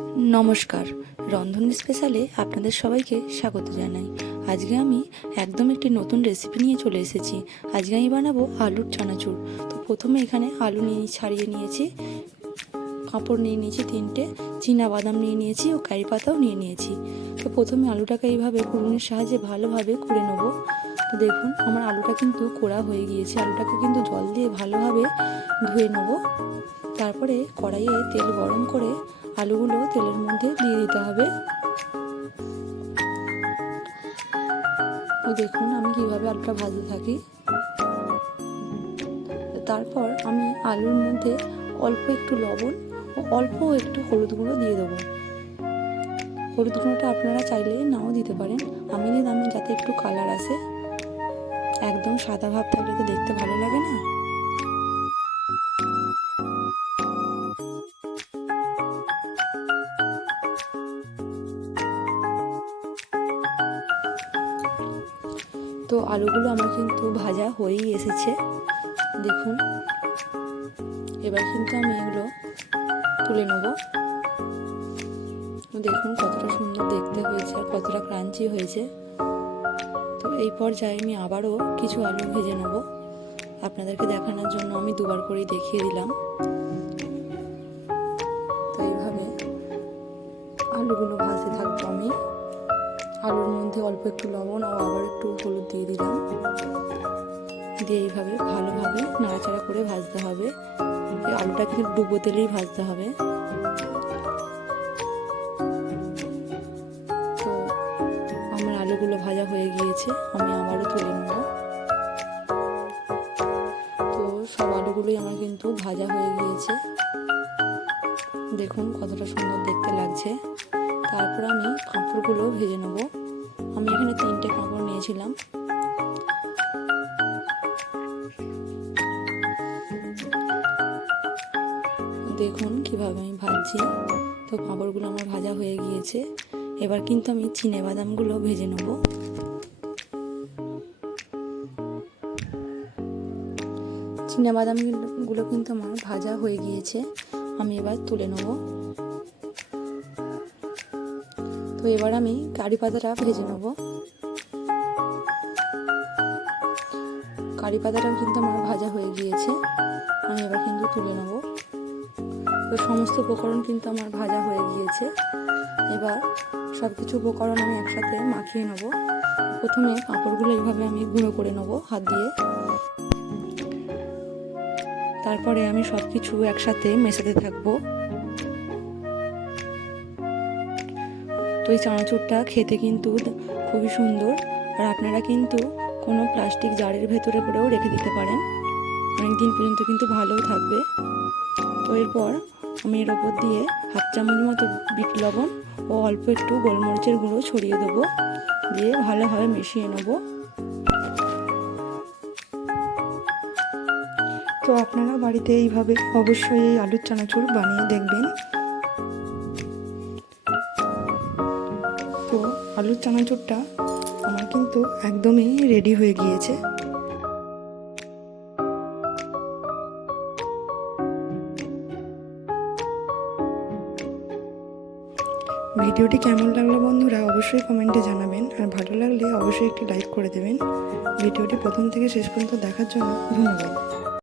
নমস্কার। রন্ধন স্পেশালে আপনাদের সবাইকে স্বাগত জানাই। আজকে আমি একদম একটি নতুন রেসিপি নিয়ে চলে এসেছি। আজকে আমি বানাবো আলুর চানাচুর। তো প্রথমে এখানে আলু নিয়ে ছাড়িয়ে নিয়েছি। কাপড় নিয়ে নিয়েছি তিনটে। চীনা বাদাম নিয়ে নিয়েছি ও কারি পাতাও নিয়ে নিয়েছি। তো প্রথমে আলুটাকে এইভাবে কুড়ুনির সাহায্যে ভালোভাবে কুড়ে নেব। তো দেখুন, আমার আলুটা কিন্তু কোড়া হয়ে গিয়েছে। আলুটাকে কিন্তু জল দিয়ে ভালোভাবে ধুয়ে নেব। তারপরে কড়াইয়ে তেল গরম করে আলুগুলো তেলের মধ্যে দিয়ে দিতে হবে। ও দেখুন, আমি কীভাবে আলুটা ভাজতে থাকি। তারপর আমি আলুর মধ্যে অল্প একটু লবণ ও অল্প একটু হলুদ গুঁড়ো দিয়ে দেবো। হলুদ গুঁড়োটা আপনারা চাইলে নাও দিতে পারেন। আমি দিলাম যাতে একটু কালার আসে। একদম সাদা ভাব থাকলে তো দেখতে ভালো লাগে না? তো আলুগুলো আমার কিন্তু ভাজা হয়েই এসেছে। দেখুন। এবার কিন্তু আমি এগুলো তুলে নেব। দেখুন কতটা সুন্দর দেখতে হয়েছে আর কতটা ক্রাঞ্চি হয়েছে। এই পর্যায়ে আমি আবারও কিছু আলু ভেজে নেব। আপনাদেরকে দেখানোর জন্য আমি দুবার করেই দেখিয়ে দিলাম। তো এইভাবে আলুগুলো ভাজতে থাকব আমি। আলুর মধ্যে অল্প একটু লবণ ও আবার একটু হলুদ দিয়ে দিলাম। দিয়ে এইভাবে ভালোভাবে নাড়াচাড়া করে ভাজতে হবে। আলুটা কিন্তু ডুবো তেলেই ভাজতে হবে। ভাজা হয়ে গিয়েছে, আমি আবারও তুলে নেব। তো সব আলুগুলোই আমার কিন্তু ভাজা হয়ে গিয়েছে। দেখুন কতটা সুন্দর দেখতে লাগছে। তারপর আমি কাঁকড়গুলো ভেজে নেব। আমি এখানে তিনটে কাঁকড় নিয়েছিলাম। দেখুন কীভাবে আমি ভাজছি। তো পাঁপড়গুলো আমার ভাজা হয়ে গিয়েছে। এবার কিন্তু আমি চিনে বাদামগুলো ভেজে নেব। চিনে বাদামগুলো কিন্তু আমার ভাজা হয়ে গিয়েছে, আমি এবার তুলে নেব। তো এবার আমি কারি পাতাটা ভেজে নেব। কারি পাতাটাও কিন্তু আমার ভাজা হয়ে গিয়েছে, আমি এবার কিন্তু তুলে নেব। তো সমস্ত উপকরণ কিন্তু আমার ভাজা হয়ে গিয়েছে, এবার সব কিছু উপকরণ আমি একসাথে মাখিয়ে নেব। প্রথমে পাঁপড়গুলো এইভাবে আমি গুঁড়ো করে নেব হাত দিয়ে। তারপরে আমি সব কিছু একসাথে মেশাতে থাকব। তো এই চানাচুরটা খেতে কিন্তু খুবই সুন্দর। আর আপনারা কিন্তু কোনো প্লাস্টিক জারের ভেতরে করেও রেখে দিতে পারেন। অনেক দিন পর্যন্ত কিন্তু ভালোও থাকবে। তো এরপর আমি এর ওপর দিয়ে হাফ চামচ মতো বিট লবণ ও অল্প একটু গোলমরিচের গুঁড়ো ছড়িয়ে দেবো, দিয়ে ভালোভাবে মিশিয়ে নেব। তো আপনারা বাড়িতে এইভাবে অবশ্যই এই আলুর চানাচুর বানিয়ে দেখবেন। তো আলুর চানাচুরটা আমার কিন্তু একদমই রেডি হয়ে গিয়েছে। ভিডিওটি কেমন লাগল বন্ধুরা অবশ্যই কমেন্টে জানাবেন। আর ভালো লাগলে অবশ্যই একটি লাইক করে দেবেন। ভিডিওটি প্রথম থেকে শেষ পর্যন্ত দেখার জন্য ধন্যবাদ।